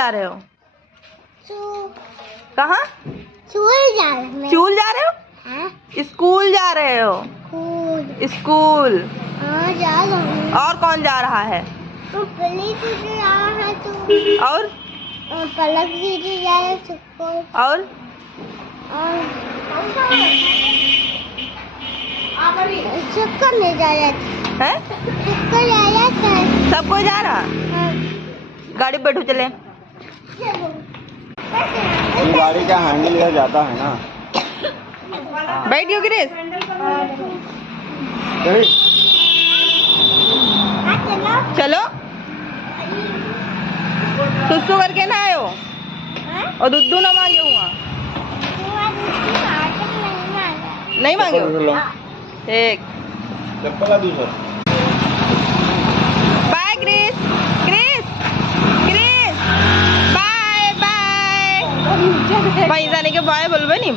जा रहे हो? स्कूल कहाँ? जा रहे हैं। स्कूल जा रहे हो? हाँ? स्कूल जा रहे हो? स्कूल। हाँ जा रहा हूँ। और कौन जा रहा है? तो पहले तो जा रहा है तो और पलक दीदी जा रहे स्कूल और चक्कर नहीं जा रहा है? चक्कर जा रहा है। सब कोई जा रहा? हाँ। गाड़ी पे बैठो चले। ये गाड़ी का हैंडल इधर जाता है ना। बैठियो गिरीश। चलो सुसु करके ना आयो और दूध ना मांगे हुआ नहीं मांगे हो? ठीक। चप्पल दूसरा। बाय ग्रीस। ग्रीस ग्रीस बाय बाय। भाई जाने के बाय बोलबे नहीं।